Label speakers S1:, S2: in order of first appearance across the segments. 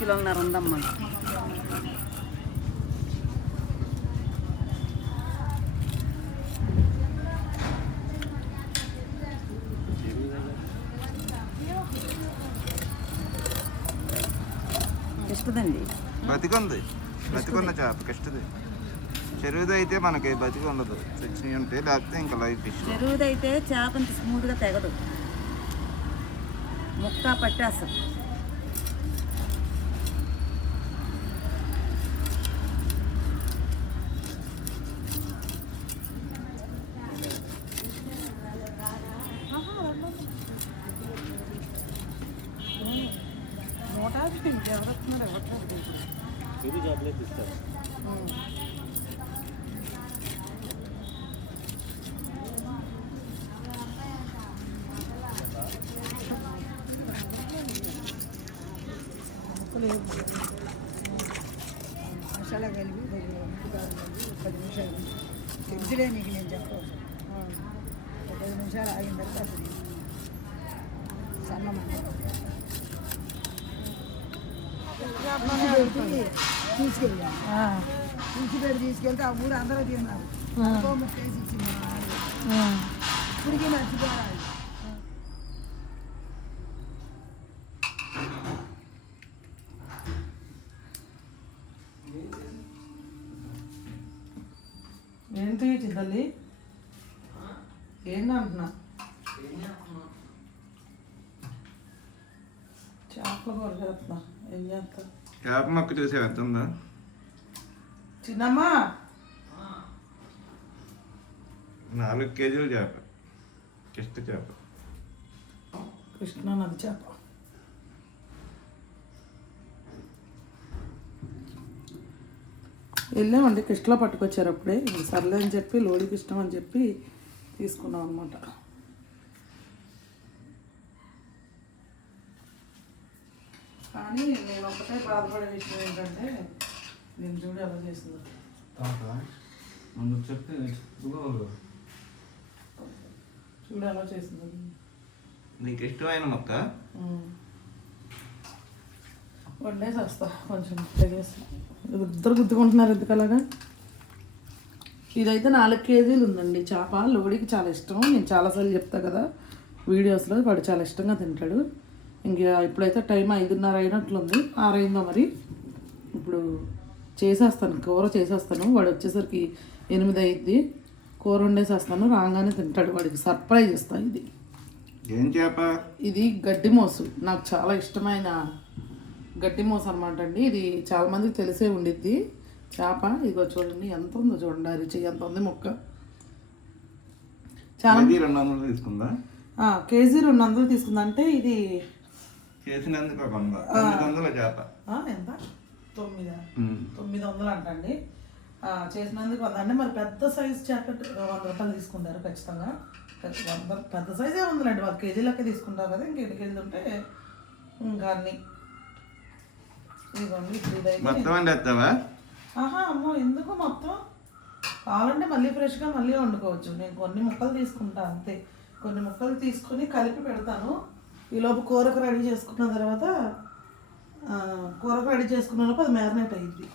S1: కిలోన్నర ఉందమ్మా ఇస్తుందండి
S2: బతికుంది. బతికున్న చేప కిష్టది. చెరువుది అయితే మనకి బతికి ఉండదు. తెచ్చినవి ఉంటే లేకపోతే ఇంకా లైఫ్ ఫిష్
S1: చెరువుదైతే చేప స్మూత్గా తెగదు. ముక్క పట్టేస్తుంది. ఎవరు వస్తున్నారు ఎవరు
S3: మసాలా కలిపి పది నిమిషాలు తెలుసులే నీకు నేను చెప్పవచ్చు ఒక పది నిమిషాలు ఆగిన తర్వాత అసలు సన్నమంది తీసుకెళ్ళి తీసుకెళ్తే ఆ ఊరు అందరూ తిన్నారు. వేసి ఇచ్చింది మర్చిపోరాలి
S4: ఏంటి తల్లి? ఏంటి అంటున్నా? చేపల కూర చేస్తున్నా ఏం చేస్తా?
S2: చేప మొక్క చూసి ఎంత ఉందా?
S4: చిన్నమ్మా
S2: నాలుగు కేజీలు చేప. కిష్ట చేప.
S4: కృష్ణా నది చేప. వెళ్ళామండి కృష్ణలో పట్టుకొచ్చారు అప్పుడే. సర్లే అని చెప్పి లోడికి ఇష్టం అని చెప్పి తీసుకున్నాం అనమాట కానీ నేను ఒకటే బాధపడే విషయం ఏంటంటే నేను చూడు ఎలా
S2: చెప్తే
S4: చూడు ఎలా చేసిందో
S2: నీకు ఇష్టమైన మొక్క
S4: ఉమ్. వండేసి వస్తా కొంచెం తెగేసి ఇద్దరు గుద్దుకుంటున్నారు ఎందుకు అలాగా ఇదైతే నాలుగు కేజీలు ఉందండి. చేప లోడికి చాలా ఇష్టం. నేను చాలాసార్లు చెప్తా కదా వీడియోస్లో వాడు చాలా ఇష్టంగా తింటాడు. ఇంక ఇప్పుడైతే టైం ఐదున్నర అయినట్లుంది. ఆరైందో మరి? ఇప్పుడు చేసేస్తాను కూర చేసేస్తాను. వాడు వచ్చేసరికి ఎనిమిది అయింది కూర వండేసేస్తాను రాగానే తింటాడు వాడికి. సర్ప్రైజ్ ఇస్తాను ఇది.
S2: ఏం చేప?
S4: ఇది గడ్డి మోసు. నాకు చాలా ఇష్టమైన గడ్డి మోసు అనమాట అండి. ఇది చాలా మందికి తెలిసే ఉండిద్ది. చేప ఇదిగో చూడండి ఎంత ఉందో చూడండి. రుచి ఎంత ఉంది? ముక్క. చాలా
S2: కేజీ రెండు వందలు తీసుకుందా?
S4: కేజీ రెండు వందలు తీసుకుందంటే ఇది
S2: చేసినందుకు వంద. వందల చేప.
S4: ఎంత? తొమ్మిది. తొమ్మిది వందలు అంటండి. చేసినందుకు వంద. అంటే మరి పెద్ద సైజ్ జాకెట్ వంద రూపాయలు తీసుకుంటారు ఖచ్చితంగా. పెద్ద- వంద పెద్ద సైజే ఉందండి వాళ్ళు కేజీ లెక్క తీసుకుంటారు కదా ఇంకెన్ని. కేజీలు ఉంటే ఇంకా అన్ని ఆహా అమ్మో ఎందుకు మొత్తం? కావాలంటే మళ్ళీ ఫ్రెష్గా మళ్ళీ వండుకోవచ్చు. నేను కొన్ని ముక్కలు తీసుకుంటా అంతే. కొన్ని ముక్కలు తీసుకుని కలిపి పెడతాను. ఈలోపు కూరకు రెడీ చేసుకున్న తర్వాత కూరకు రెడీ చేసుకున్న అది మ్యారినేట్ అయింది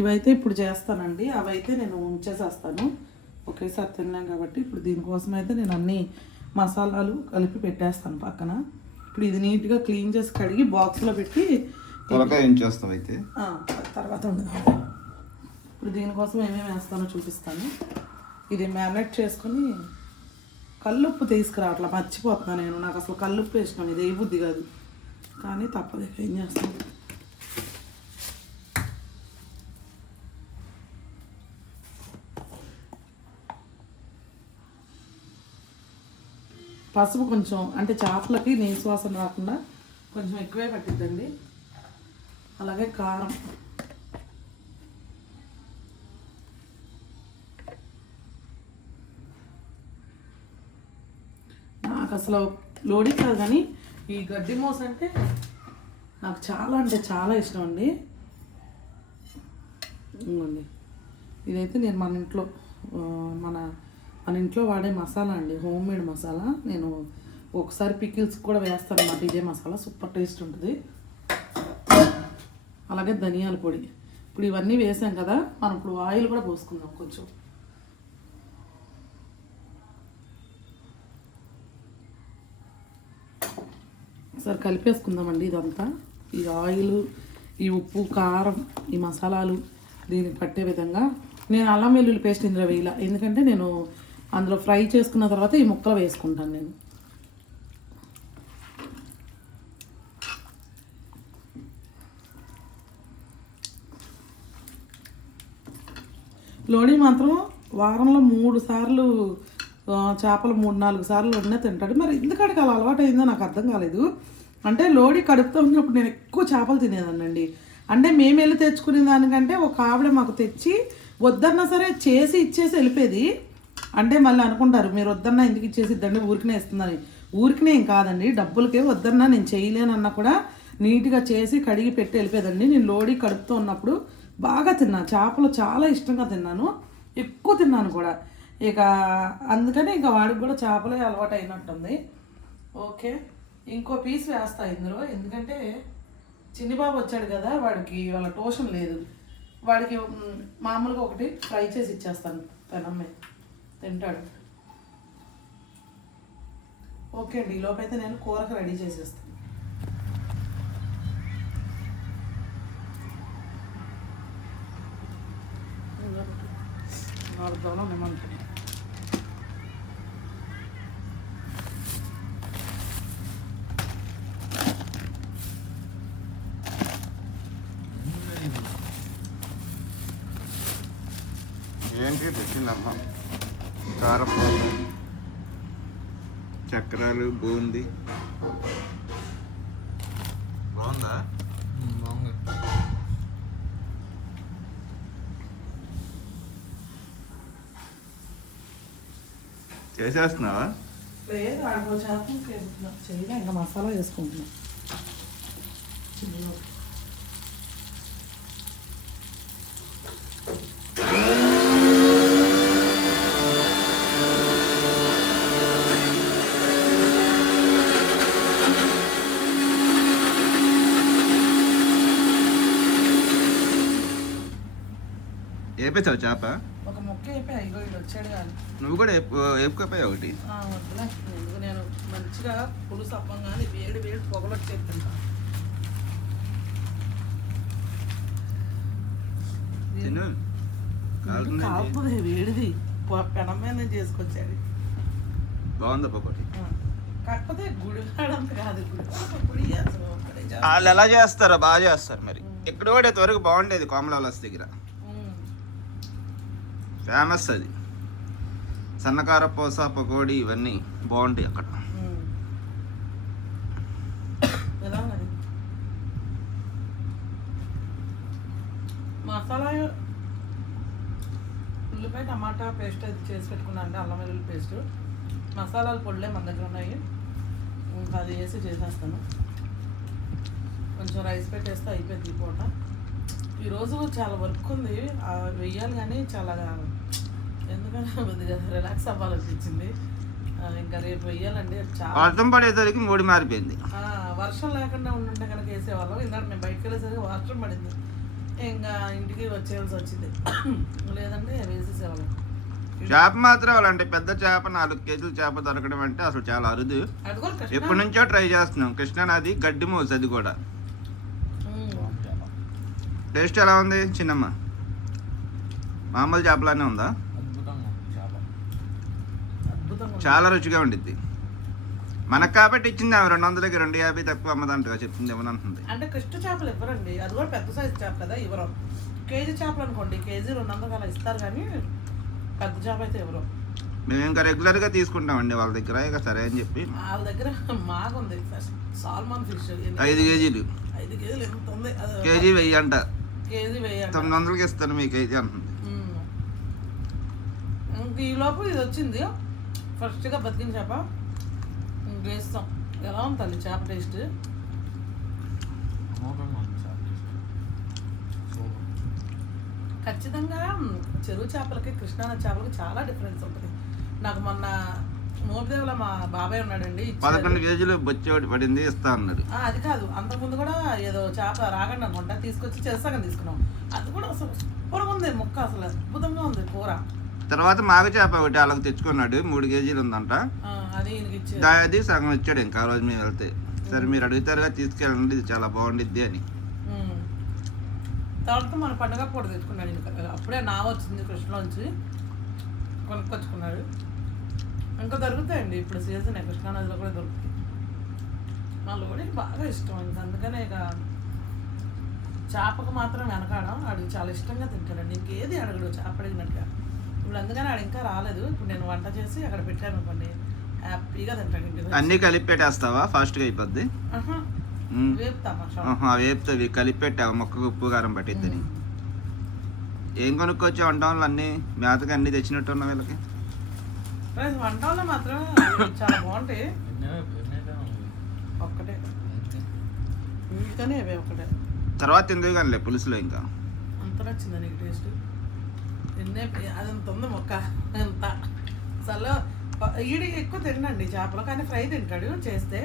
S4: ఇవైతే ఇప్పుడు చేస్తానండి. అవైతే నేను ఉంచేసేస్తాను. ఒకేసారి తిన్నాం కాబట్టి ఇప్పుడు దీనికోసం అయితే నేను అన్ని మసాలాలు కలిపి పెట్టేస్తాను పక్కన. ఇప్పుడు ఇది నీట్గా క్లీన్ చేసి కడిగి బాక్స్లో పెట్టి
S2: తొలకాయ ఏం చేస్తాం అయితే?
S4: తర్వాత ఉండదు ఇప్పుడు దీనికోసం ఏమేమి వేస్తానో చూపిస్తాను. ఇది మ్యారినేట్ చేసుకొని కల్లుప్పు తీసుకురావట్లా మర్చిపోతున్నా నేను. నాకు అసలు కల్లుప్పు వేసినాం ఇది ఏ బుద్ధి కాదు. కానీ తప్పదు ఏం చేస్తాను పసుపు కొంచెం అంటే చేపలకి నీసు వాసన రాకుండా కొంచెం ఎక్కువే పట్టిద్దండి. అలాగే కారం. నాకు అసలు లోడి కాదు కానీ ఈ గడ్డి మోస అంటే నాకు చాలా అంటే చాలా ఇష్టం అండి. ఇంకోండి ఇదైతే నేను మన ఇంట్లో మన మన ఇంట్లో వాడే మసాలా అండి. Homemade masala. నేను ఒకసారి పికిల్స్ కూడా వేస్తాను అన్నమాట ఇదే మసాలా. సూపర్ టేస్ట్ ఉంటుంది. అలాగే ధనియాల పొడి. ఇప్పుడు ఇవన్నీ వేసాం కదా మనం ఇప్పుడు ఆయిల్ కూడా పోసుకుందాం కొంచెం. ఒకసారి కలిపేసుకుందామండి ఇదంతా. ఈ ఆయిల్ ఈ ఉప్పు కారం ఈ మసాలాలు దీనికి పట్టే విధంగా. నేను అల్లం వెల్లుల్లి పేస్ట్ ఇందులో వేయాల. ఎందుకంటే నేను అందులో ఫ్రై చేసుకున్న తర్వాత ఈ ముక్కలు వేసుకుంటాను నేను. లోని మాత్రం వారంలో మూడు సార్లు చేపలు మూడు నాలుగు సార్లు వండినా తింటాడు. మరి ఎందుకడికి అలా అలవాటు అయిందో నాకు అర్థం కాలేదు. అంటే లోడీ కడుపుతో ఉన్నప్పుడు నేను ఎక్కువ చేపలు తినేదానండి అంటే మేము వెళ్ళి తెచ్చుకునే దానికంటే ఒక ఆవిడ మాకు తెచ్చి వద్దన్నా సరే చేసి ఇచ్చేసి వెళ్ళిపోయేది. అంటే మళ్ళీ అనుకుంటారు మీరు వద్దన్నా ఎందుకు ఇచ్చేసి ఇద్దండి ఊరికనే ఇస్తుందని ఊరికనే ఏం కాదండి. డబ్బులకే వద్దన్నా నేను చేయలేనన్నా కూడా నీట్గా చేసి కడిగి పెట్టి వెళ్ళిపోయేదండి. నేను లోడీ కడుపుతో ఉన్నప్పుడు బాగా తిన్నాను చేపలు చాలా ఇష్టంగా తిన్నాను. ఎక్కువ తిన్నాను కూడా. ఇక అందుకని ఇంకా వాడికి కూడా చేపలే అలవాటు అయినట్టుంది. ఓకే. ఇంకో పీస్ వేస్తా ఇందులో. ఎందుకంటే చిన్ని బాబు వచ్చాడు కదా వాడికి వాళ్ళ ట్యూషన్ లేదు. వాడికి మామూలుగా ఒకటి ఫ్రై చేసి ఇచ్చేస్తాను పెనమ్మే తింటాడు. ఓకే అండి. ఈ లోపైతే నేను కూరకు రెడీ చేసేస్తాను. వాడుతాను నిమ్మంటాను
S2: ఏంటి తెచ్చిందమ్మా? కారపూస చక్రాలు బూంది బాగుందా చేసేస్తున్నావా?
S4: లేదు ఆడో శాతం చేయగా ఇంకా మసాలా వేసుకుంటున్నా.
S2: ఏపేసావు చేప
S4: ఒక మొక్క అయిపోయి ఇగో ఇటు వచ్చాడు కానీ
S2: నువ్వు కూడా ఏపుకోపోయావు ఒకటి.
S4: ఎందుకు నేను మంచిగా పులుసు అప్పంగానే వేడి వేడి పొగలు? కాలుతుంది? వేడిది. పెనం మీద చేసుకొచ్చాడు
S2: బాగుందా పకోటి
S4: ఆ, కాకపోతే గుడివాడంత కాదు. చేస్తా.
S2: వాళ్ళు ఎలా చేస్తారో బాగా చేస్తారు మరి. ఇక్కడ కూడా ఇంతవరకు బాగుండేది కోమలాలస్ దగ్గర. ఫేమస్ అది. సన్నకార పోస పకోడీ ఇవన్నీ బాగుంటాయి అక్కడ.
S4: మసాలా ఉల్లిపాయ టమాటా పేస్ట్ అయితే చేసి పెట్టుకున్నాను అండి అల్లం వెల్లుల్లి పేస్ట్. మసాలాలు పొడులే మన దగ్గర ఉన్నాయి. ఇంకా అది వేసి చేసేస్తాను. కొంచెం రైస్ పెట్టేస్తే అయిపోయింది ఈ పూట. ఈరోజు చాలా వర్క్ ఉంది. వెయ్యాలి కానీ చాలా ఎందుకంటే కొద్దిగా రిలాక్స్ అవ్వాలనిపించింది. ఆ, ఇంకా రేపు వెయ్యాలండి చాలా
S2: వర్షం పడేసరికి మూడి మారిపోయింది.
S4: వర్షం లేకుండా ఉండుంటే కనుక వేసేవాళ్ళం. ఇందాక మేము బయటకు వెళ్ళేసరికి వర్షం పడింది. ఇంకా ఇంటికి వచ్చేయాల్సి వచ్చింది. లేదంటే వేసేసేవాళ్ళం.
S2: చేప మాత్రం అలాంటి పెద్ద చేప నాలుగు కేజీల చేప దొరకడం అంటే అసలు చాలా అరుదు. ఎప్పటి నుంచో ట్రై చేస్తున్నాం. కృష్ణానది గడ్డి మోసు అది కూడా. టేస్ట్ ఎలా ఉంది చిన్నమ్మ? మామూలు చేపలానే ఉంది. చాలా రుచిగా ఉండిద్ది. మనకు కాబట్టి ఇచ్చింది ఆమె రెండు వందలకి రెండు యాభై తక్కువ అమ్మదంటగా చెప్తుంది ఏమనంటుంది
S4: అంటే కృష్ణ చేపలు ఇవ్వరండి. అది కూడా పెద్ద సైజు చేప కదా ఇవ్వరు. కేజీ చేపలు అనుకోండి కేజీ రెండు వందలు అలా ఇస్తారు కానీ పెద్ద చేప అయితే ఇవ్వరు.
S2: మేము ఇంకా రెగ్యులర్గా తీసుకుంటామండి వాళ్ళ దగ్గర ఇక సరే అని చెప్పి.
S4: వాళ్ళ దగ్గర మాగుంది. సాల్మాన్ ఫిష్.
S2: ఐదు కేజీలు?
S4: ఐదు కేజీలు ఎంత ఉంది?
S2: కేజీ వెయ్యి అంట.
S4: కేజీ వేయండి
S2: తొమ్మిది వందలకి ఇస్తాను మీ కేజీ అంటుంది.
S4: ఇంక ఈ లోపు ఇది వచ్చింది. ఫస్ట్గా బతికిన చేప వేస్తాం ఎలా ఉంది తల్లి చేప టేస్ట్? ఖచ్చితంగా చెరువు చేపలకి కృష్ణానది చేపలకి చాలా డిఫరెన్స్ ఉంటుంది. నాకు మొన్న మోపిదేవుల మా బాబాయ్ ఉన్నాడండి.
S2: పదకొండు కేజీలు బొచ్చి ఒకటి పడింది ఇస్తా అన్నాడు.
S4: ఆ, అది కాదు. అంతకుముందు కూడా ఏదో చేప రాగండి అనుకుంటా తీసుకొచ్చి చేస్తాకని తీసుకున్నాం. అది కూడా అసలు సూపర్గా ఉంది ముక్క అసలు అద్భుతంగా ఉంది కూర.
S2: తర్వాత మాగ చేప ఒకటి అలాగ తెచ్చుకున్నాడు మూడు కేజీలు ఉందంట.
S4: అది
S2: సగం ఇచ్చాడు ఇంకా ఆ రోజు మేము వెళ్తే. సరే మీరు అడుగుతారుగా తీసుకెళ్ళండి ఇది చాలా బాగుండిద్ది అని.
S4: తర్వాత మన పండుగ పూట తెచ్చుకున్నాడు అప్పుడే నా వచ్చింది కృష్ణలోంచి కొనుక్కొచ్చుకున్నాడు. ఇంకా దొరుకుతాయండి ఇప్పుడు సీజన్ కృష్ణానదిలో కూడా దొరుకుతాయి. మా లోడికి బాగా ఇష్టం ఇంకా అందుకనే ఇక చేపకు మాత్రం వెనకాడం. ఆడికి చాలా ఇష్టంగా తింటాడండి. ఇంకేది అడగడు చేప అడిగినట్టుగా. ఇప్పుడు అందుకని ఆడు ఇంకా రాలేదు. ఇప్పుడు నేను వంట చేసి అక్కడ పెట్టాను అనుకోండి. హ్యాపీగా తింటాడు ఇంటికి వచ్చి.
S2: అన్నీ కలిపి పెట్టేస్తావా? ఫాస్ట్గా అయిపోద్ది?
S4: ఆహా, షాప్.
S2: కలిపి పెట్టావు. మొక్కకు ఉప్పు కారం పట్టిద్దని ఏం కొనుక్కొచ్చావు వంట వాళ్ళు అన్నీ? మేతకి అన్నీ తెచ్చినట్టు ఉన్న వీళ్ళకి?
S4: ప్లస్ వంటల్లో మాత్రం అవి చాలా బాగుంటాయి. ఒక్కటే. వీటితోనే ఇవే ఒక్కటే.
S2: తర్వాత ఎందుకు కానీ పులుసులో ఇంకా.
S4: అంత నచ్చిందా నీకు టేస్ట్? తిన్నే అది అంత ఉంది మొక్క అంత. అసలు ఈడి ఎక్కువ తినండి చేపలు కానీ ఫ్రై తింటాడు చేస్తే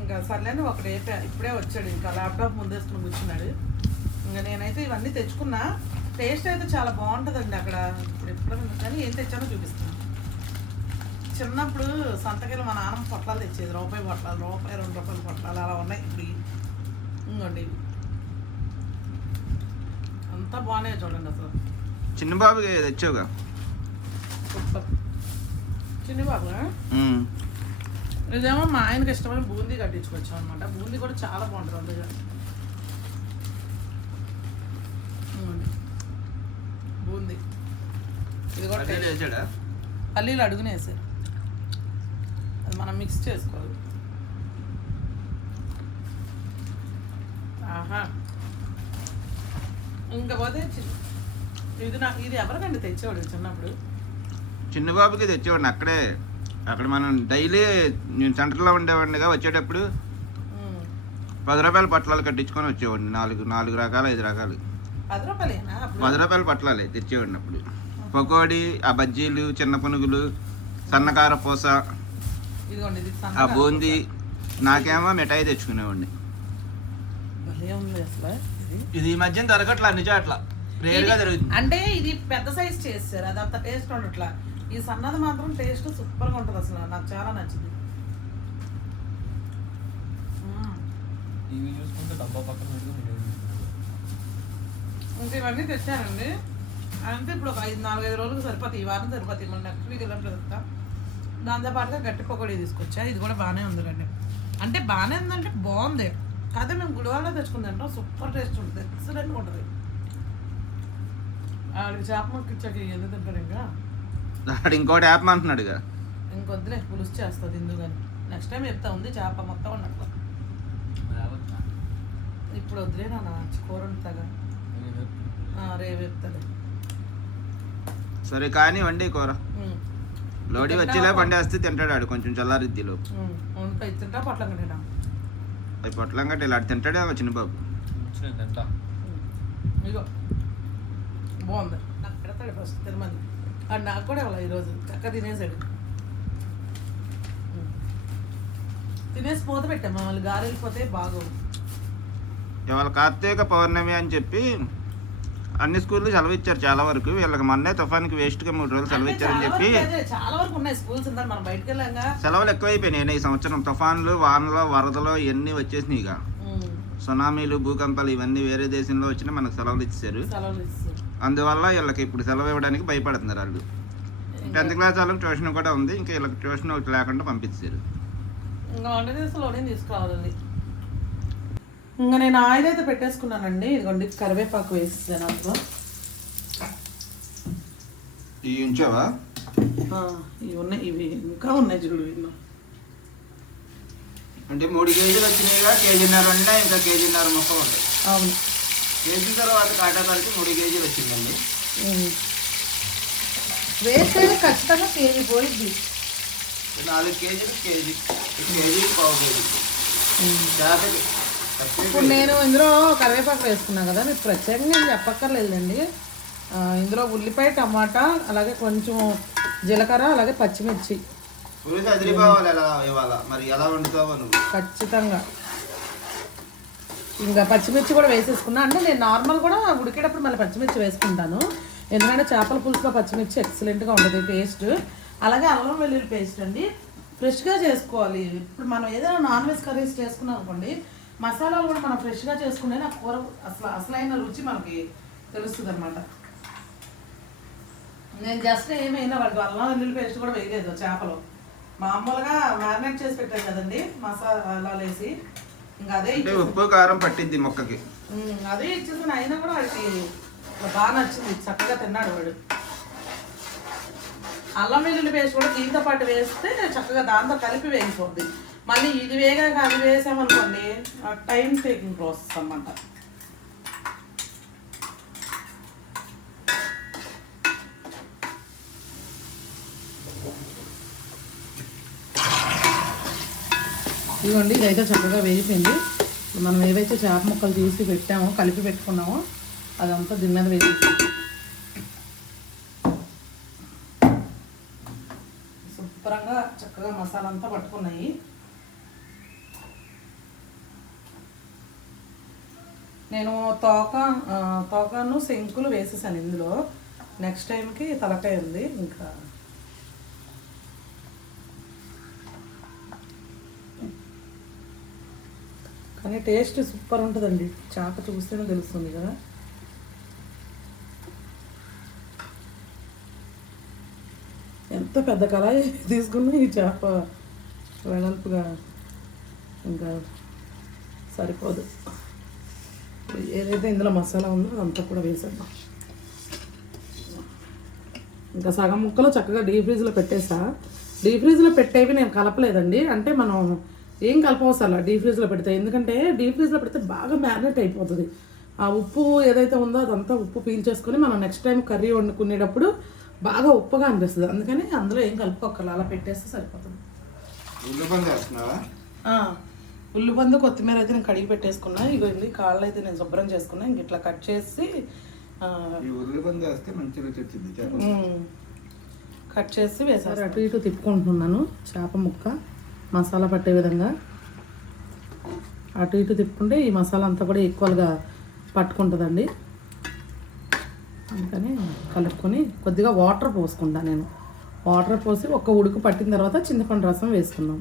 S4: ఇంకా సర్లేని ఒక వేపా ఇప్పుడే వచ్చాడు ఇంకా ల్యాప్టాప్ ముందేసుకుని కూర్చున్నాడు. ఇంకా నేనైతే ఇవన్నీ తెచ్చుకున్నా. టేస్ట్ అయితే చాలా బాగుంటుందండి అక్కడ. ఇప్పుడు ఎప్పుడు కానీ ఏం తెచ్చానో చూపిస్తాను. చిన్నప్పుడు సంతకెళ్ళి మా నాన్నమ్మ పొట్లాలు తెచ్చేది రూపాయి పొట్లాలు రూపాయి రెండు రూపాయల పొట్లాలు అలా ఉన్నాయి ఇప్పుడు. ఇంకోండి అంతా బాగున్నాయి చూడండి అసలు.
S2: చిన్న బాబుకి తెచ్చావుగా?
S4: చిన్ని బాబు. ఇదేమో మా ఆయనకి ఇష్టమైన బూందీ కట్టించుకొచ్చాం అనమాట బూందీ కూడా చాలా బాగుంటుంది అందులో. బూందీ. ఇది కూడా
S2: పల్లీలు
S4: అడుగునే వేసారు అది మనం మిక్స్ చేసుకోవాలి. ఆహా. ఇంకా పోతే చి- ఇది నా ఇది ఎవరికండి తెచ్చేవాడు చిన్నప్పుడు?
S2: చిన్న బాబుకి తెచ్చేవాడిని అక్కడే. అక్కడ మనం డైలీ నేను సెంటర్లో ఉండేవాడినిగా వచ్చేటప్పుడు. పది రూపాయల పట్లాలు కట్టించుకొని వచ్చేవాడిని నాలుగు నాలుగు రకాలు ఐదు రకాలు.
S4: పది
S2: రూపాయల పట్లాలే తెచ్చేవాడిని అప్పుడు. పకోడీ ఆ బజ్జీలు చిన్న పునుగులు సన్నకార పూస
S4: ఇదిగోండి ఇది
S2: ఆ బూందీ నాకేమో మిఠాయి తెచ్చుకునేవాడిని.
S4: ఇది.
S2: ఈ మధ్యన దొరకట్లా అన్ని చోట్ల. రేరుగా
S4: ఇది-
S2: దొరుకుతుంది
S4: అంటే ఇది పెద్ద సైజ్ చేస్తారు అది అంత టేస్ట్ ఉండట్లా. ఈ సన్నది మాత్రం టేస్ట్ సూపర్గా ఉంటుంది అసలు నాకు చాలా నచ్చింది. ఇంకా ఇవన్నీ తెచ్చానండి. అంటే ఇప్పుడు ఒక ఐదు నాలుగైదు రోజులకు సరిపోతాయి. ఈ వారం సరిపోతాయి. మళ్ళీ నెక్స్ట్ వీక్ వెళ్ళినప్పుడు వస్తా దాంతో పాటుగా గట్టి పకోడీ తీసుకొచ్చా. ఇది కూడా బాగానే ఉంది రండి అంటే బాగానే ఉందంటే బాగుంది. కాదే మేము గుడివాడలో తెచ్చుకుందంటాం సూపర్ టేస్ట్ ఉంటుంది. ఎక్సలెంట్గా ఉంటుంది ఆడికి చేప ముక్క ఇచ్చాక ఎందుకు తింటాడు ఇంకా
S2: ఆడు ఇంకోటి యాప్ అంటున్నాడుగా
S4: ఇంకొద్దులే పులుసు చేస్తుంది ఇందు కానీ నెక్స్ట్ టైం చెప్తా ఉంది చేప మొత్తం ఉన్నట్లు? ఇప్పుడు వద్దులే నాన్న కూర. ఆ, రేపు చెప్తాలే
S2: సరే కానివ్వండి కూర.
S4: ఉమ్.
S2: లోడి వచ్చేలా పండేస్తే తింటాడు ఆడు కొంచెం చల్లారిద్దిలో
S4: ఇచ్చింటా పొట్లం కట్టినా?
S2: అవి పొట్లం గట్టి ఇలా తింటాడే చిన్న బాబు
S5: తింటా.
S4: ఇగో. బాగుంది. నాకు పెడతాడు ఫస్ట్ తిరుమల. అది నాకు కూడా ఇవ్వాలి ఈరోజు. చక్క తినేసాడు. తినేసి పోత పెట్టాం. మమ్మల్ని గాలి వెళ్ళిపోతే బాగోదు.
S2: ఇవాళ కార్తీక పౌర్ణమి అని చెప్పి అన్ని స్కూళ్ళు సెలవు ఇచ్చారు చాలా వరకు. వీళ్ళకి మొన్నే తుఫాన్కి వేస్ట్గా మూడు రోజులు సెలవు ఇచ్చారని చెప్పి
S4: చాలా వరకు ఉన్నాయి స్కూల్స్ మనం బయటకు వెళ్ళాంగా.
S2: సెలవులు ఎక్కువైపోయినాయి ఈ సంవత్సరం. తుఫాన్లు వానలు వరదలు ఇవన్నీ వచ్చేసినాయి ఇక. సునామీలు భూకంపాలు ఇవన్నీ వేరే దేశంలో వచ్చినా మనకు సెలవులు ఇచ్చారు అందువల్ల వీళ్ళకి ఇప్పుడు సెలవు ఇవ్వడానికి భయపడుతున్నారు వాళ్ళు. టెన్త్ క్లాస్ వాళ్ళకి ట్యూషన్ కూడా ఉంది ఇంకా వీళ్ళకి ట్యూషన్ ఒకటి లేకుండా పంపించారు.
S4: ఇంకా వంట చేసేలోనే తీసుకురావాలండి ఇంకా నేను ఆయిల్ అయితే పెట్టేసుకున్నానండి ఇదిగోండి కరివేపాకు వేసేసాను అందులో
S2: ఇవి ఉంచావా?
S4: ఇవి ఉన్నాయి ఇవి ఇంకా ఉన్నాయి చూడు
S2: అంటే మూడు కేజీలు వచ్చినాయిగా కేజీన్నర ఉండే ఇంకా కేజీన్నర మొక్క ఉంటాయి
S4: అవును.
S2: కేజీ తర్వాత కాటా కలిసి మూడు కేజీలు వచ్చిందండి.
S4: వేస్తే ఖచ్చితంగా కేజీ పోయిద్ది.
S2: నాలుగు కేజీలు కేజీ కేజీ పావు కేజీ.
S4: ఇప్పుడు నేను ఇందులో కరివేపాకు వేసుకున్నా కదా మీకు ప్రత్యేకంగా ఏం చెప్పక్కర్లేదండి ఇందులో ఉల్లిపాయ టమాటా అలాగే కొంచెం జీలకర్ర అలాగే పచ్చిమిర్చి.
S2: పులుసు అదిరిపోవాలి ఎలా ఇవాళ మరి ఎలా వండుతావో నువ్వు
S4: ఖచ్చితంగా ఇంకా పచ్చిమిర్చి కూడా వేసేసుకున్నా. అంటే నేను నార్మల్ కూడా ఉడికేటప్పుడు మళ్ళీ పచ్చిమిర్చి వేసుకుంటాను. ఎందుకంటే చేపల పులుసులో పచ్చిమిర్చి ఎక్సలెంట్గా ఉంటుంది టేస్ట్ అలాగే అల్లం వెల్లుల్లి పేస్ట్ అండి. ఫ్రెష్గా చేసుకోవాలి. ఇప్పుడు మనం ఏదైనా నాన్ వెజ్ కర్రీస్ చేసుకున్నాం అనుకోండి మసాలాలు కూడా మనం ఫ్రెష్గా చేసుకుంటే ఆ కూర అసలు అసలైన రుచి మనకి తెలుస్తుంది అనమాట నేను జస్ట్ ఏమైనా వాటి అల్లం వెల్లుల్లి పేస్ట్ కూడా వేయలేదు చేపలు. మామూలుగా మ్యారినేట్ చేసి పెట్టాను కదండి మసాలాలు వేసి. ఇంకా అదే
S2: అంటే. ఉప్పు కారం పట్టిద్ది మొక్కకి.
S4: అదే ఇచ్చేసాను. అయినా కూడా వాడికి బాగా నచ్చింది. చక్కగా తిన్నాడు వాడు. అల్లం వెల్లుల్లి పేస్ట్ కూడా దీంతో పాటు వేస్తే చక్కగా దాంతో కలిపి వేగిపోద్ది. మళ్ళీ ఇది వేగాక అది వేసామనుకోండి టైం టేకింగ్ ప్రాసెస్ అన్నమాట. ఇదిగోండి ఇదైతే చక్కగా వేగిపోయింది. మనం ఏవైతే చేప ముక్కలు తీసి పెట్టామో కలిపి పెట్టుకున్నామో అదంతా దీని మీద వేసి శుభ్రంగా చక్కగా మసాలా అంతా పట్టుకున్నాయి. నేను తోక తోకను శంకులు వేసేసాను ఇందులో. నెక్స్ట్ టైంకి తలకాయ ఉంది ఇంకా కానీ టేస్ట్ సూపర్ ఉంటుందండి. చేప చూస్తేనే తెలుస్తుంది కదా. ఎంత పెద్ద కళాయి తీసుకున్నా ఈ చేప వెడల్పుగా ఇంకా సరిపోదు. ఏదైతే ఇందులో మసాలా ఉందో అదంతా కూడా వేసాను ఇంకా సగం ముక్కలు చక్కగా డీప్ ఫ్రీజ్లో పెట్టేసా. డీప్ ఫ్రీజ్లో పెట్టేవి నేను కలపలేదండి. అంటే మనం ఏం కలపవసరం డీప్ ఫ్రీజ్లో పెడితే? ఎందుకంటే డీప్ ఫ్రీజ్లో పెడితే బాగా మ్యారినేట్ అయిపోతుంది. ఆ ఉప్పు ఏదైతే ఉందో అదంతా ఉప్పు పీల్చేసుకొని మనం నెక్స్ట్ టైం కర్రీ వండుకునేటప్పుడు బాగా ఉప్పుగా అనిపిస్తుంది. అందుకని అందులో ఏం కలుపుకోకర్లా అలా పెట్టేస్తే సరిపోతుంది.
S2: ఉల్లిపంది
S4: కొత్తిమీర అయితే నేను కడిగి పెట్టేసుకున్నా. ఇగోండి కాళ్ళు అయితే నేను శుభ్రం చేసుకున్నా. ఇంక ఇట్లా కట్ చేసి కట్ చేసి వేసారు అటు ఇటు తిప్పుకుంటున్నాను. చేప ముక్క. మసాలా పట్టే విధంగా అటు ఇటు తిప్పుకుంటే ఈ మసాలా అంతా కూడా ఈక్వల్గా పట్టుకుంటుందండి. అందుకని కలుపుకొని కొద్దిగా వాటర్ పోసుకుంటా నేను. వాటర్ పోసి ఒక ఉడుకు పట్టిన తర్వాత చింతపండు రసం వేసుకున్నాం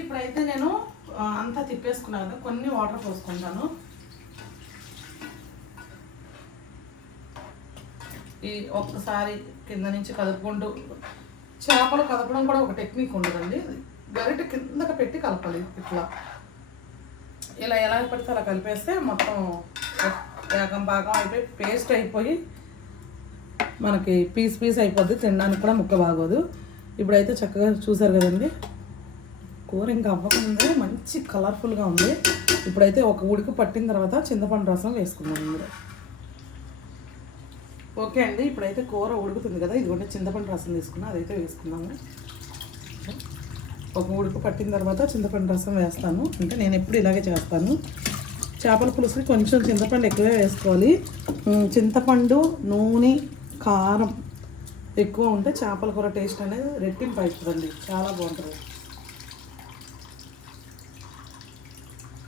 S4: ఇప్పుడైతే నేను అంతా తిప్పేసుకున్నాను కదా కొన్ని వాటర్ పోసుకుంటాను. ఈ ఒక్కసారి కింద నుంచి కదుపుకుంటూ చేపలు కదపడం కూడా ఒక టెక్నిక్ ఉండదండి. గరిటె కిందకి పెట్టి కలపాలి ఇట్లా. ఇలా ఎలా పడితే అలా కలిపేస్తే మొత్తం ఏకం భాగం అయిపోయి పేస్ట్ అయిపోయి మనకి పీస్ పీస్ అయిపోద్ది. తినడానికి కూడా ముక్క బాగోదు. ఇప్పుడైతే చక్కగా చూసారు కదండి. కూర ఇంకా అవ్వకముందే మంచి కలర్ఫుల్గా ఉంది. ఇప్పుడైతే ఒక ఉడికి పట్టిన తర్వాత చింతపండు రసం వేసుకుందాం ఇందులో ఓకే అండి ఇప్పుడైతే కూర ఉడుకుతుంది కదా ఇదిగోండి చింతపండు రసం తీసుకున్నా అదైతే వేసుకుందాము. ఒక ఉడుకు పట్టిన తర్వాత చింతపండు రసం వేస్తాను. అంటే నేను ఎప్పుడు ఇలాగే చేస్తాను. చేపల పులుసుకి కొంచెం చింతపండు ఎక్కువే వేసుకోవాలి. చింతపండు నూనె కారం ఎక్కువ ఉంటే చేపల కూర టేస్ట్ అనేది రెట్టింపు అవుతుందండి. చాలా బాగుంటుంది.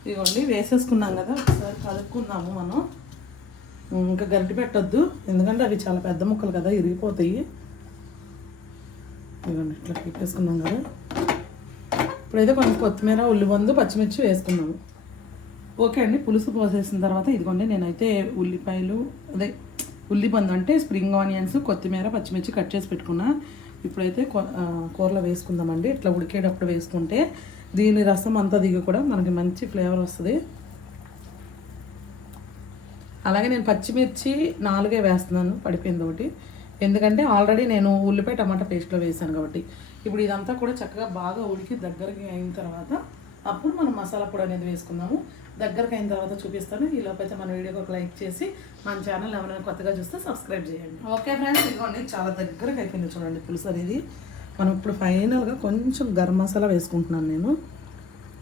S4: ఇదిగోండి వేసేసుకున్నాం కదా ఒకసారి కలుపుకుందాము మనం. ఇంకా గరిటి పెట్టొద్దు. ఎందుకంటే అవి చాలా పెద్ద ముక్కలు కదా ఇరిగిపోతాయి. ఇదిగోండి ఇట్లా పెట్టేసుకున్నాం కదా. ఇప్పుడైతే కొంచెం కొత్తిమీర ఉల్లిబందు పచ్చిమిర్చి వేసుకున్నాము ఓకే అండి పులుసు పోసేసిన తర్వాత ఇదిగోండి నేనైతే ఉల్లిపాయలు అదే ఉల్లిపందు అంటే స్ప్రింగ్ ఆనియన్స్ కొత్తిమీర పచ్చిమిర్చి కట్ చేసి పెట్టుకున్నా. ఇప్పుడైతే కూరలో వేసుకుందామండి. ఇట్లా ఉడికేటప్పుడు వేసుకుంటే దీని రసం అంతా దిగి కూడా మనకి మంచి ఫ్లేవర్ వస్తుంది. అలాగే నేను పచ్చిమిర్చి నాలుగే వేస్తున్నాను పడిపోయింది ఒకటి. ఎందుకంటే ఆల్రెడీ నేను ఉల్లిపాయ టమాటా పేస్ట్లో వేసాను కాబట్టి. ఇప్పుడు ఇదంతా కూడా చక్కగా బాగా ఉడికి దగ్గరికి అయిన తర్వాత అప్పుడు మనం మసాలా పొడి అనేది వేసుకుందాము. దగ్గరకు అయిన తర్వాత చూపిస్తాను. ఈ లోపైతే మన వీడియోకి ఒక లైక్ చేసి మన ఛానల్ ఎవరైనా కొత్తగా చూస్తే సబ్స్క్రైబ్ చేయండి. ఓకే ఫ్రెండ్స్ ఇదిగోండి చాలా దగ్గరకు అయిపోయింది చూడండి పులుసు అనేది. మనం ఇప్పుడు ఫైనల్గా కొంచెం గరం మసాలా వేసుకుంటున్నాను నేను.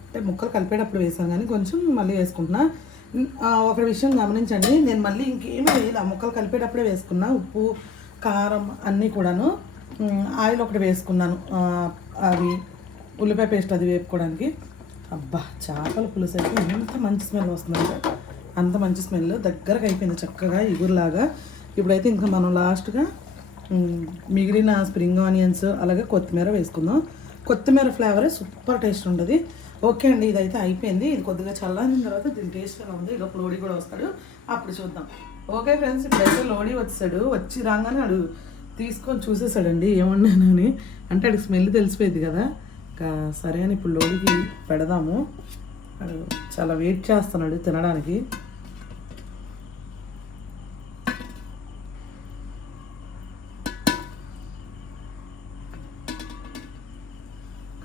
S4: అంటే ముక్కలు కలిపేటప్పుడు వేసాను కానీ కొంచెం మళ్ళీ వేసుకుంటున్నా. ఒక విషయం గమనించండి. నేను మళ్ళీ ఇంకేమీ వేయలేదు ఆ ముక్కలు కలిపేటప్పుడే వేసుకున్నా. ఉప్పు కారం అన్నీ కూడాను. ఆయిల్ ఒకటి వేసుకున్నాను. అవి ఉల్లిపాయ పేస్ట్ అది వేపుకోవడానికి. అబ్బా చేపల పులుసు అయితే ఎంత మంచి స్మెల్ వస్తుందంటే అంత మంచి స్మెల్. దగ్గరకు అయిపోయింది చక్కగా ఇగురులాగా. ఇప్పుడైతే ఇంకా మనం లాస్ట్గా మిగిలిన స్ప్రింగ్ ఆనియన్స్ అలాగే కొత్తిమీర వేసుకుందాం. కొత్తిమీర ఫ్లేవరే సూపర్ టేస్ట్ ఉంటుంది. ఓకే అండి ఇదైతే అయిపోయింది. ఇది కొద్దిగా చల్లారిన తర్వాత దీని టేస్ట్ ఎలా ఉంది ఇలా లోడీ కూడా వస్తాడు. అప్పుడు చూద్దాం. ఓకే ఫ్రెండ్స్ ఇప్పుడైతే లోడీ వచ్చాడు. వచ్చి రాగానే అడు తీసుకొని చూసేసాడండి ఏమన్నానని. అని అంటే అడికి స్మెల్ తెలిసిపోయింది కదా. ఇంకా సరే అని ఇప్పుడు లోడీకి పెడదాము. అడు చాలా వెయిట్ చేస్తున్నాడు తినడానికి.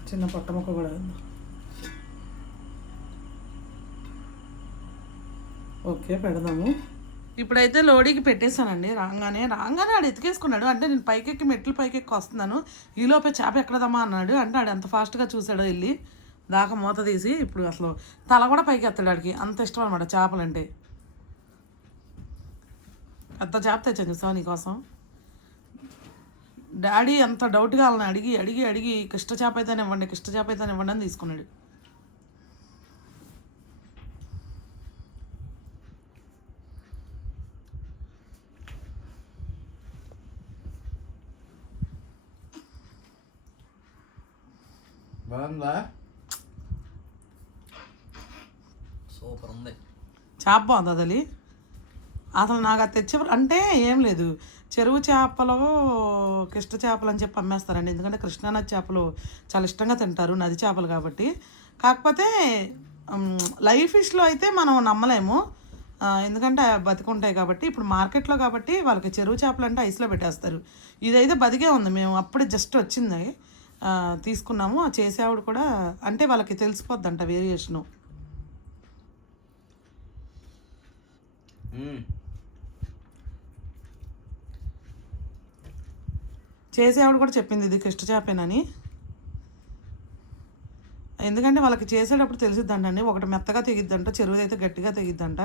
S4: చిన్న పొట్టముక్క కూడా ఓకే పెడదాము. ఇప్పుడైతే లోడీకి పెట్టేశానండి రాగానే. రాగానే ఆడు ఎతికేసుకున్నాడు. అంటే నేను పైకెక్కి మెట్లు పైకెక్కి వస్తున్నాను. ఈలోపే చేప ఎక్కడదమ్మా అన్నాడు. అంటే ఆడు ఎంత ఫాస్ట్గా చూశాడో వెళ్ళి దాకా మూత తీసి ఇప్పుడు అసలు తల కూడా పైకి ఎత్తాడు ఆడికి. అంత ఇష్టం అనమాట చేపలంటే. అంత చేప తెచ్చాను చూసావా నీకోసం? డాడీ ఎంత డౌట్గా వాళ్ళని అడిగి అడిగి అడిగి కృష్ణ చేప అయితేనే ఇవ్వండి కృష్ణ చేప అయితేనే ఇవ్వండి అని తీసుకున్నాడు.
S5: బాగుందా? సూపర్ ఉంది.
S4: చేప బాగుంది అదలి అసలు నాకు అది తెచ్చే అంటే ఏం లేదు. చెరువు చేపలు కృష్ణ చేపలు అని చెప్పి అమ్మేస్తారండి. ఎందుకంటే కృష్ణానది చేపలు చాలా ఇష్టంగా తింటారు నది చేపలు కాబట్టి. కాకపోతే లైవ్ ఫిష్లో అయితే మనం నమ్మలేము. ఎందుకంటే అవి బతికుంటాయి కాబట్టి ఇప్పుడు మార్కెట్లో కాబట్టి వాళ్ళకి చెరువు చేపలు అంటే ఐస్లో పెట్టేస్తారు. ఇదైతే బతికే ఉంది. మేము అప్పుడే జస్ట్ వచ్చింది. తీసుకున్నాము. ఆ చేసేవాడు కూడా అంటే వాళ్ళకి తెలిసిపోద్దంట వేరియేషను. చేసేవాడు కూడా చెప్పింది ఇది కృష్ణ చేపేనని. ఎందుకంటే వాళ్ళకి చేసేటప్పుడు తెలిసిద్దంటండి. ఒకటి మెత్తగా తెగిద్దంట చెరువు అయితే గట్టిగా తెగిద్దంట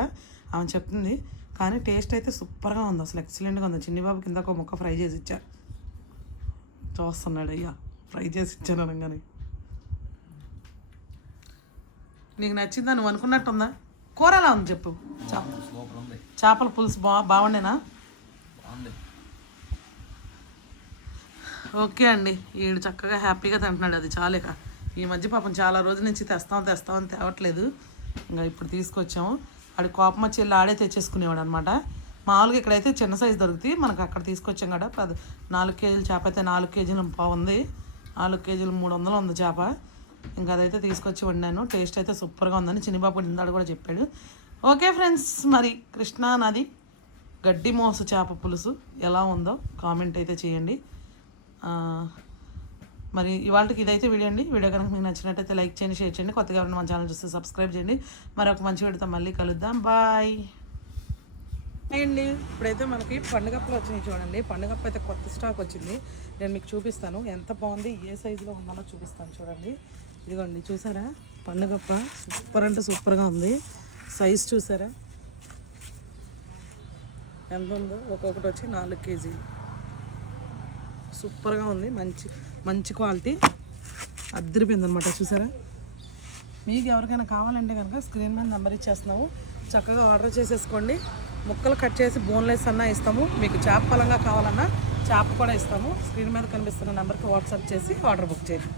S4: ఆమె చెప్తుంది. కానీ టేస్ట్ అయితే సూపర్గా ఉంది. అసలు ఎక్సలెంట్గా ఉంది. చిన్ని బాబు కింద ఒక ముక్క ఫ్రై చేసి ఇచ్చా చూస్తున్నాడు అయ్యా. ఫ్రై చేసి ఇచ్చాను అనగానే. నీకు నచ్చిందా? నువ్వు అనుకున్నట్టుందా? కూర ఎలా ఉంది చెప్పు. చేపల పులుసు బా బాగుండేనా? ఓకే అండి. ఈడు చక్కగా హ్యాపీగా తింటున్నాడు. అది చాలేక. ఈ మధ్య పాపం చాలా రోజుల నుంచి తెస్తాం తెస్తాం అని తేవట్లేదు. ఇంకా ఇప్పుడు తీసుకొచ్చాము. ఆడి కోపం వచ్చి వెళ్ళి ఆడే తెచ్చేసుకునేవాడు అనమాట మామూలుగా ఇక్కడైతే చిన్న సైజు దొరుకుతాయి మనకు అక్కడ తీసుకొచ్చాం కదా. పది నాలుగు కేజీల చేప అయితే నాలుగు కేజీలు బాగుంది నాలుగు కేజీలు మూడు వందలు ఉంది చేప. ఇంకా అదైతే తీసుకొచ్చి వండాను. టేస్ట్ అయితే సూపర్గా ఉందని చిన్నబాబు ఇందాడు కూడా చెప్పాడు. ఓకే ఫ్రెండ్స్ మరి కృష్ణా నది గడ్డి మోసు చేప పులుసు ఎలా ఉందో కామెంట్ అయితే చేయండి. మరి ఇవాళకి ఇదైతే వీడియో అండి. వీడియో కనుక మీకు నచ్చినట్టయితే లైక్ చేయండి షేర్ చేయండి. కొత్తగా ఉన్న మన ఛానల్ చూస్తే సబ్స్క్రైబ్ చేయండి. మరి ఒక మంచి వీడితో మళ్ళీ కలుద్దాం. బాయ్. అండి ఇప్పుడైతే మనకి పండుగప్పులు వచ్చినాయి చూడండి. పండుగప్పు అయితే కొత్త స్టాక్ వచ్చింది. నేను మీకు చూపిస్తాను. ఎంత బాగుంది? ఏ సైజులో ఉందో చూపిస్తాను చూడండి. ఇదిగోండి చూసారా? పండుగప్ప సూపర్ అంటే సూపర్గా ఉంది. సైజ్ చూసారా? ఎంత ఉందో? ఒక్కొక్కటి వచ్చి నాలుగు కేజీలు సూపర్గా ఉంది. మంచి మంచి క్వాలిటీ. అద్దరిపోయింది అనమాట చూసారా? మీకు ఎవరికైనా కావాలంటే కనుక స్క్రీన్ మీద నెంబర్ ఇచ్చేస్తున్నాము చక్కగా ఆర్డర్ చేసేసుకోండి. ముక్కలు కట్ చేసి బోన్లెస్ అన్నా ఇస్తాము. మీకు చేప పలంగా కావాలన్నా చేప కూడా ఇస్తాము. స్క్రీన్ మీద కనిపిస్తున్న నెంబర్కి వాట్సాప్ చేసి ఆర్డర్ బుక్ చేయండి.